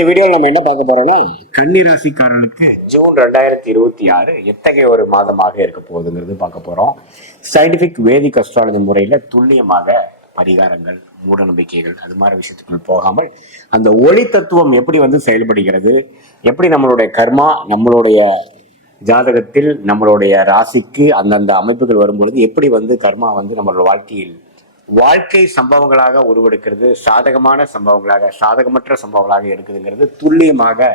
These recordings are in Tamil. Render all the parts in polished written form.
இந்த வீடியோவில் நம்ம என்ன பார்க்க போறோம்னா கன்னி ராசிக்காரனுக்கு ஜூன் 2026 எத்தகைய ஒரு மாதமாக இருக்க போகுதுங்கிறது பார்க்க போறோம். சயின்டிபிக் வேதிக் அஸ்ட்ராலஜி முறையில துல்லியமாக பரிகாரங்கள், மூட நம்பிக்கைகள் அது மாதிரி விஷயத்துக்குள் போகாமல் அந்த ஒளி தத்துவம் எப்படி செயல்படுகிறது, எப்படி நம்மளுடைய கர்மா நம்மளுடைய ஜாதகத்தில் நம்மளுடைய ராசிக்கு அந்தந்த அமைப்புகள் வரும்பொழுது எப்படி கர்மா நம்மளோட வாழ்க்கை சம்பவங்களாக உருவெடுக்கிறது, சாதகமான சம்பவங்களாக சாதகமற்ற சம்பவங்களாக எடுக்குதுங்கிறது துல்லியமாக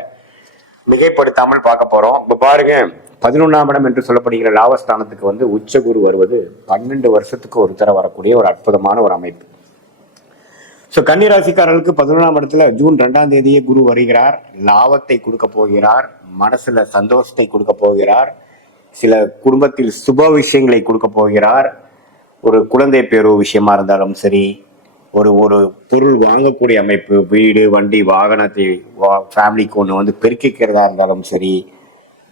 மிகைப்படுத்தாமல் பார்க்க போறோம். இப்ப பாருங்க, 11ஆம் இடம் என்று சொல்லப்படுகிற லாபஸ்தானத்துக்கு உச்ச குரு வருவது 12 வருஷத்துக்கு ஒரு தர வரக்கூடிய ஒரு அற்புதமான ஒரு அமைப்பு. ஸோ கன்னிராசிக்காரர்களுக்கு 11ஆம் இடத்துல ஜூன் 2ஆம் தேதியே குரு வருகிறார். லாபத்தை கொடுக்க போகிறார், மனசுல சந்தோஷத்தை கொடுக்க போகிறார், சில குடும்பத்தில் சுப விஷயங்களை கொடுக்க போகிறார். ஒரு குழந்தை பேரு விஷயமா இருந்தாலும் சரி, ஒரு பொருள் வாங்கக்கூடிய அமைப்பு, வீடு வண்டி வாகனத்தை ஃபேமிலிக்கு ஒன்று பெருக்கிக்கிறதா இருந்தாலும் சரி,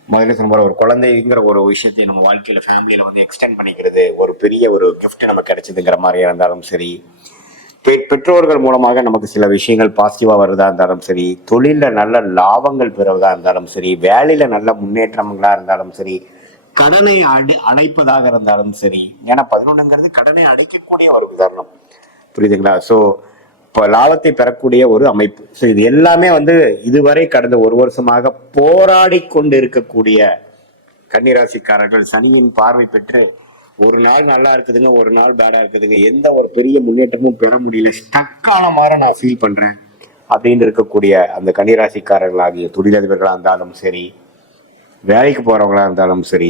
முதல்ல சொன்ன ஒரு குழந்தைங்கிற ஒரு விஷயத்தை நம்ம வாழ்க்கையில ஃபேமிலியில எக்ஸ்டெண்ட் பண்ணிக்கிறது, ஒரு பெரிய ஒரு கிஃப்ட் நமக்கு கிடைச்சதுங்கிற மாதிரியா இருந்தாலும் சரி, பெற்றோர்கள் மூலமாக நமக்கு சில விஷயங்கள் பாசிட்டிவா வருதா இருந்தாலும் சரி, தொழில நல்ல லாபங்கள் பெறுவதா இருந்தாலும் சரி, வேலையில நல்ல முன்னேற்றங்களா இருந்தாலும் சரி, கடனை அடைப்பதாக இருந்தாலும் சரி. ஏன்னா 11ங்கிறது கடனை அடைக்கக்கூடிய ஒரு உதாரணம், புரியுதுங்களா? ஸோ இப்போ லாபத்தை பெறக்கூடிய ஒரு அமைப்பு. ஸோ இது எல்லாமே இதுவரை கடந்த ஒரு வருஷமாக போராடி கொண்டு இருக்கக்கூடிய கன்னிராசிக்காரர்கள் சனியின் பார்வை பெற்று ஒரு நாள் நல்லா இருக்குதுங்க, ஒரு நாள் பேடா இருக்குதுங்க, எந்த ஒரு பெரிய முன்னேற்றமும் பெற முடியல, ஸ்டக்கான மாதிரி நான் ஃபீல் பண்றேன் அப்படின்னு இருக்கக்கூடிய அந்த கன்னிராசிக்காரர்கள் ஆகிய தொழிலதிபர்களா இருந்தாலும் சரி, வேலைக்கு போறவங்களா இருந்தாலும் சரி,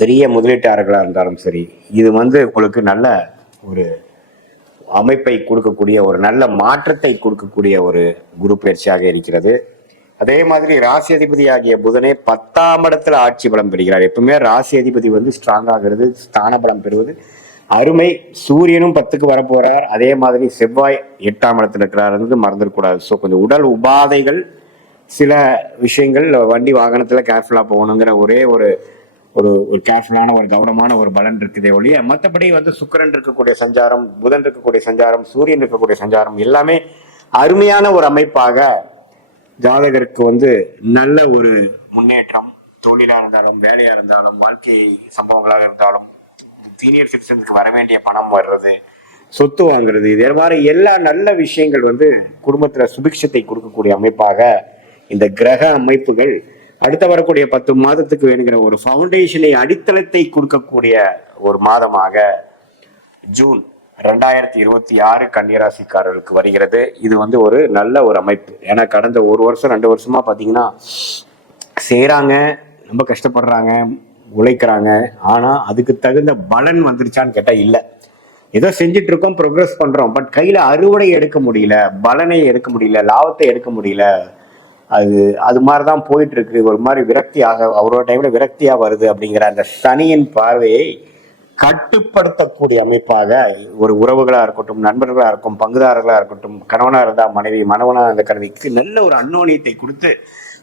பெரிய முதலீட்டாளர்களா இருந்தாலும் சரி, இது உங்களுக்கு நல்ல ஒரு அமைப்பை கொடுக்கக்கூடிய, ஒரு நல்ல மாற்றத்தை கொடுக்கக்கூடிய ஒரு குரு பயிற்சியாக இருக்கிறது. அதே மாதிரி ராசி அதிபதி ஆகிய புதனே 10ஆம் இடத்துல ஆட்சி பலம் பெறுகிறார். எப்பவுமே ராசி அதிபதி ஸ்ட்ராங் ஆகிறது, ஸ்தான பலம் பெறுவது அருமை. சூரியனும் 10க்கு வரப்போறார். அதே மாதிரி செவ்வாய் 8ஆம் இடத்துல இருக்கிறார், மறந்துடக்கூடாது. ஸோ கொஞ்சம் உடல் உபாதைகள், சில விஷயங்கள், வண்டி வாகனத்துல கேர்ஃபுல்லா போகணுங்கிற ஒரே ஒரு கேர்ஃபுல்லான ஒரு கவனமான ஒரு பலன் இருக்குதே ஒழிய, மற்றபடி சுக்கிரன் இருக்கக்கூடிய சஞ்சாரம், புதன் இருக்கக்கூடிய சஞ்சாரம், சூரியன் இருக்கக்கூடிய சஞ்சாரம் எல்லாமே அருமையான ஒரு அமைப்பாக ஜாதகருக்கு நல்ல ஒரு முன்னேற்றம், தொழிலா இருந்தாலும் வேலையா இருந்தாலும் வாழ்க்கை சம்பவங்களாக இருந்தாலும், சீனியர் சிட்டிசனுக்கு வர வேண்டிய பணம் வர்றது, சொத்து வாங்குறது, இதே மாதிரி எல்லா நல்ல விஷயங்கள் குடும்பத்துல சுபிக்ஷத்தை கொடுக்கக்கூடிய அமைப்பாக இந்த கிரக அமைப்புகள் அடுத்த வரக்கூடிய 10 மாதத்துக்கு வேணுங்கிற ஒரு ஃபவுண்டேஷனை, அடித்தளத்தை கொடுக்கக்கூடிய ஒரு மாதமாக ஜூன் 2026 கன்னிராசிக்காரர்களுக்கு வருகிறது. இது ஒரு நல்ல ஒரு அமைப்பு. ஏன்னா கடந்த ஒரு வருஷம் 2 வருஷமா பாத்தீங்கன்னா செய்யறாங்க, ரொம்ப கஷ்டப்படுறாங்க, உழைக்கிறாங்க, ஆனா அதுக்கு தகுந்த பலன் வந்துருச்சான்னு கேட்டா இல்ல. ஏதோ செஞ்சுட்டு இருக்கோம், ப்ரோக்ரஸ் பண்றோம், பட் கையில அறுவடை எடுக்க முடியல, பலனை எடுக்க முடியல, லாபத்தை எடுக்க முடியல. அது மாதிரிதான் போயிட்டு இருக்கு. ஒரு மாதிரி விரக்தியாக, அவரோட டைம்ல விரக்தியா வருது அப்படிங்கிற அந்த சனியின் பார்வையை கட்டுப்படுத்தக்கூடிய அமைப்பாக ஒரு உறவுகளா இருக்கட்டும், நண்பர்களா இருக்கும், பங்குதாரர்களா இருக்கட்டும், கணவனா இருந்தா மனைவி, மனவனா அந்த கல்விக்கு நல்ல ஒரு அன்னோனியத்தை கொடுத்து,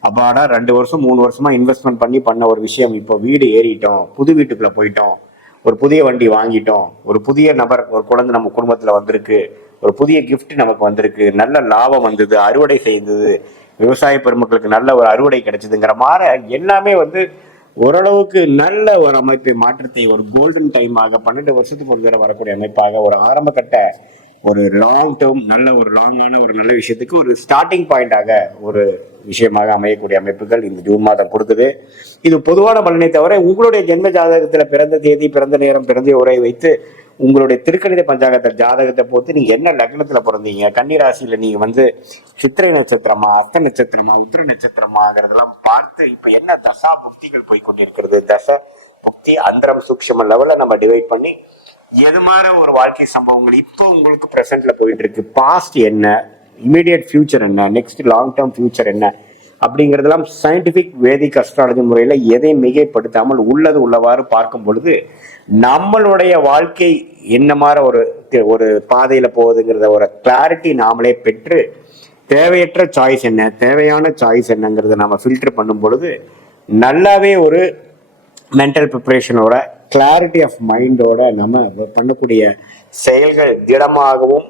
அப்பாடா 2 வருஷம் 3 வருஷமா இன்வெஸ்ட்மெண்ட் பண்ண ஒரு விஷயம் இப்போ வீடு ஏறிட்டோம், புது வீட்டுக்குள்ள போயிட்டோம், ஒரு புதிய வண்டி வாங்கிட்டோம், ஒரு புதிய நபர், ஒரு குழந்தை நம்ம குடும்பத்துல வந்திருக்கு, ஒரு புதிய கிஃப்ட் நமக்கு வந்திருக்கு, நல்ல லாபம் வந்தது, அறுவடை செய்தது, விவசாய பெருமக்களுக்கு நல்ல ஒரு அறுவடை கிடைச்சதுங்கிற மாதிரி எல்லாமே ஓரளவுக்கு நல்ல ஒரு அமைப்பை, மாற்றத்தை, ஒரு கோல்டன் டைமாக 12 வருஷத்துக்கு ஒரு தடவை வரக்கூடிய அமைப்பாக, ஒரு ஆரம்ப கட்ட, ஒரு லாங் டேர்ம், நல்ல ஒரு லாங்கான ஒரு நல்ல விஷயத்துக்கு ஒரு ஸ்டார்டிங் பாயிண்டாக ஒரு விஷயமாக அமையக்கூடிய அமைப்புகள் இந்த ஜூன் மாதம் கொடுக்குது. இது பொதுவான பலனை தவிர உங்களுடைய ஜென்ம ஜாதகத்துல பிறந்த தேதி, பிறந்த நேரம், பிறந்த உரை வைத்து உங்களுடைய திருக்கணித பஞ்சாங்கத்தை ஜாதகத்தை பொறுத்து நீங்க என்ன லக்னத்துல பிறந்தீங்க, கன்னிராசியில நீங்க சித்திரை நட்சத்திரமா, அஸ்த நட்சத்திரமா, உத்திர நட்சத்திரமாங்கிறதெல்லாம் பார்த்து இப்ப என்ன தசா புக்திகள் போய் கொண்டிருக்கிறது, தசை புக்தி அந்தரம் சூக்ஷ்ம லெவல்ல நம்ம டிவைட் பண்ணி எது மாதிரி ஒரு வாழ்க்கை சம்பவங்கள் இப்போ உங்களுக்கு பிரசன்ட்ல போயிட்டு இருக்கு, பாஸ்ட் என்ன, இமீடியட் ஃபியூச்சர் என்ன, நெக்ஸ்ட் லாங் டேர்ம் ஃபியூச்சர் என்ன அப்படிங்கிறதெல்லாம் சயின்டிபிக் வேதிக் அஸ்ட்ராலஜி முறையில எதை மிகைப்படுத்தாமல் உள்ளது உள்ளவாறு பார்க்கும் பொழுது நம்மளுடைய வாழ்க்கை என்ன மாதிரி ஒரு பாதையில போகுதுங்கிறத ஒரு கிளாரிட்டி நாமளே பெற்று, தேவையற்ற சாய்ஸ் என்ன, தேவையான சாய்ஸ் என்னங்கிறத நாம ஃபில்டர் பண்ணும் பொழுது நல்லாவே ஒரு மென்டல் ப்ரிப்பரேஷனோட, கிளாரிட்டி ஆஃப் மைண்டோட நம்ம பண்ணக்கூடிய செயல்கள் திடமாகவும்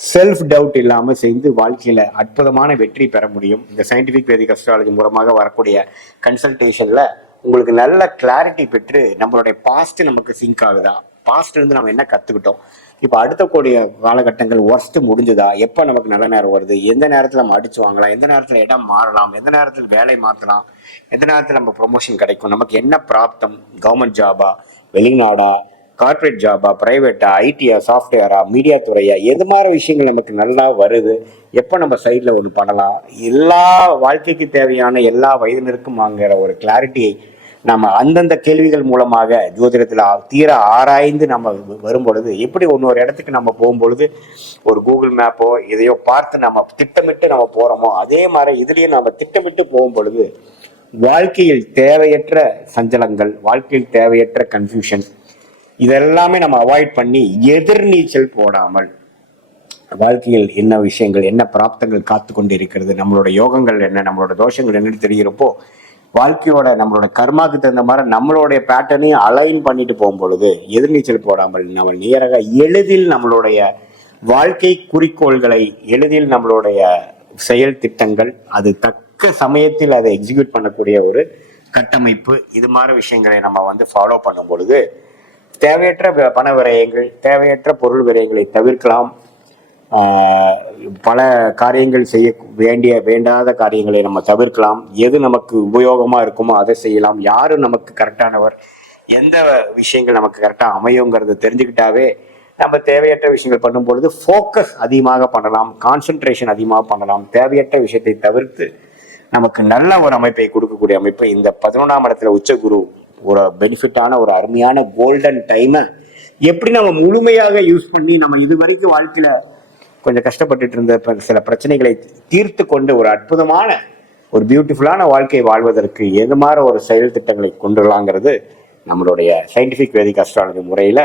செல்ஃப் டவுட் இல்லாம செய்து வாழ்க்கையில அற்புதமான வெற்றி பெற முடியும். இந்த சயின்டிபிக் வேதிக் அஸ்ட்ராலஜி மூலமாக வரக்கூடிய கன்சல்டேஷன்ல உங்களுக்கு நல்ல கிளாரிட்டி பெற்று நம்மளுடைய பாஸ்ட் நமக்கு சிங்க் ஆகுதா, பாஸ்ட்ல இருந்து நம்ம என்ன கத்துக்கிட்டோம், இப்போ அடுத்த கூடிய காலகட்டங்கள் ஒர்ஸ்ட் முடிஞ்சுதா, எப்போ நமக்கு நல்ல நேரம் வருது, எந்த நேரத்தில் நம்ம அடிச்சு வாங்கலாம், எந்த நேரத்தில் இடம் மாறலாம், எந்த நேரத்தில் வேலை மாற்றலாம், எந்த நேரத்தில் நம்ம ப்ரொமோஷன் கிடைக்கும், நமக்கு என்ன பிராப்தம், கவர்மெண்ட் ஜாபா, வெளிநாடா, கார்பரேட் ஜாபா, பிரைவேட்டா, ஐடியா, சாஃப்ட்வேரா, மீடியா துறையா, எது மாதிரி விஷயங்கள் நமக்கு நல்லா வருது, எப்போ நம்ம சைடில் ஒன்று பண்ணலாம், எல்லா வாழ்க்கைக்கு தேவையான எல்லா வயதினருக்கும் வாங்குற ஒரு கிளாரிட்டியை நம்ம அந்தந்த கேள்விகள் மூலமாக ஜோதிடத்தில் தீர ஆராய்ந்து நம்ம வரும் பொழுது, எப்படி ஒரு இடத்துக்கு நம்ம போகும்பொழுது ஒரு கூகுள் மேப்போ இதையோ பார்த்து நம்ம திட்டமிட்டு நம்ம போகிறோமோ, அதே மாதிரி இதுலேயும் நம்ம திட்டமிட்டு போகும் பொழுது வாழ்க்கையில் தேவையற்ற சஞ்சலங்கள், வாழ்க்கையில் தேவையற்ற கன்ஃபியூஷன் இதெல்லாமே நம்ம அவாய்ட் பண்ணி எதிர்நீச்சல் போடாமல் வாழ்க்கையில் என்ன விஷயங்கள், என்ன பிராப்தங்கள் காத்து கொண்டு இருக்கிறது, நம்மளோட யோகங்கள் என்ன, நம்மளோட தோஷங்கள் என்னன்னு தெரிகிறப்போ வாழ்க்கையோட நம்மளோட கர்மாக்கு தகுந்த மாதிரி நம்மளுடைய பேட்டர்னையும் அலைன் பண்ணிட்டு போகும் பொழுது எதிர்நீச்சல் போடாமல் நம்ம நேராக எளிதில் நம்மளுடைய வாழ்க்கை குறிக்கோள்களை, எளிதில் நம்மளுடைய செயல் திட்டங்கள், அது தக்க சமயத்தில் அதை எக்ஸிக்யூட் பண்ணக்கூடிய ஒரு கட்டமைப்பு, இது மாதிரி விஷயங்களை நம்ம ஃபாலோ பண்ணும் பொழுது தேவையற்ற பண விரயங்கள், தேவையற்ற பொருள் விரயங்களை தவிர்க்கலாம். பல காரியங்கள் செய்ய வேண்டாத காரியங்களை நம்ம தவிர்க்கலாம். எது நமக்கு உபயோகமா இருக்குமோ அதை செய்யலாம். யாரு நமக்கு கரெக்டானவர், எந்த விஷயங்கள் நமக்கு கரெக்டா அமையுங்கிறத தெரிஞ்சுக்கிட்டாவே நம்ம தேவையற்ற விஷயங்கள் பண்ணும் பொழுது ஃபோக்கஸ் அதிகமாக பண்ணலாம், கான்சென்ட்ரேஷன் அதிகமாக பண்ணலாம். தேவையற்ற விஷயத்தை தவிர்த்து நமக்கு நல்ல ஒரு அமைப்பை கொடுக்கக்கூடிய அமைப்பு இந்த 11ஆம் இடத்துல உச்ச குரு ஒரு பெனிஃபிட்டான ஒரு அருமையான கோல்டன் டைமை எப்படி நம்ம முழுமையாக யூஸ் பண்ணி நம்ம இது வரைக்கும் வாழ்க்கையில கொஞ்சம் கஷ்டப்பட்டுட்டு இருந்த சில பிரச்சனைகளை தீர்த்து கொண்டு ஒரு அற்புதமான ஒரு பியூட்டிஃபுல்லான வாழ்க்கையை வாழ்வதற்கு எது மாதிரி ஒரு செயல் திட்டங்களை கொண்டுலாங்கிறது நம்மளுடைய சயின்டிபிக் வேதிக் அஸ்ட்ராலஜி முறையில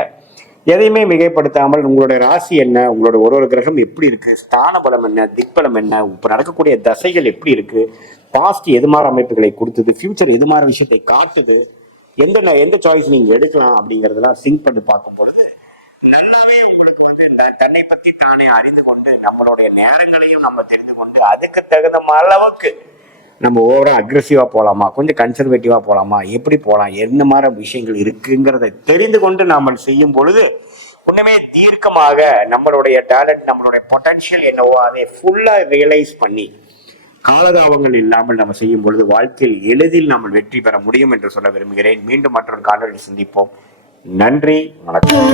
எதையுமே மிகைப்படுத்தாமல் உங்களுடைய ராசி என்ன, உங்களோட ஒரு கிரகம் எப்படி இருக்கு, ஸ்தான பலம் என்ன, திக்பலம் என்ன, இப்போ நடக்கக்கூடிய தசைகள் எப்படி இருக்கு, பாஸ்ட் எது மாதிரி அமைப்புகளை கொடுத்தது, ஃபியூச்சர் எது மாதிரி விஷயத்தை காட்டுது, எந்த சாய்ஸ் நீங்க எடுக்கலாம் அப்படிங்கறதெல்லாம் சிங்க் பண்ணி பார்க்கும் பொழுது நல்லாவே உங்களுக்கு இந்த தன்னை பத்தி தானே அறிந்து கொண்டு நம்மளுடைய நேரங்களையும் நம்ம தெரிந்து கொண்டு அதுக்கு தகுந்த அளவுக்கு நம்ம ஓவரா அக்ரெசிவா போலாமா, கொஞ்சம் கன்சர்வேட்டிவா போலாமா, எப்படி போகலாம், என்ன மாதிரி விஷயங்கள் இருக்குங்கிறத தெரிந்து கொண்டு நாம செய்யும் பொழுது ஒண்ணுமே தீர்க்கமாக நம்மளுடைய டேலண்ட், நம்மளுடைய பொட்டன்ஷியல் என்னவோ அதை ஃபுல்லா ரியலைஸ் பண்ணி காலதாபங்கள் இல்லாமல் நம்ம செய்யும் பொழுது வாழ்க்கையில் எளிதில் நம்ம வெற்றி பெற முடியும் என்று சொல்ல விரும்புகிறேன். மீண்டும் மற்றொரு காணொலியில் சந்திப்போம். நன்றி, வணக்கம்.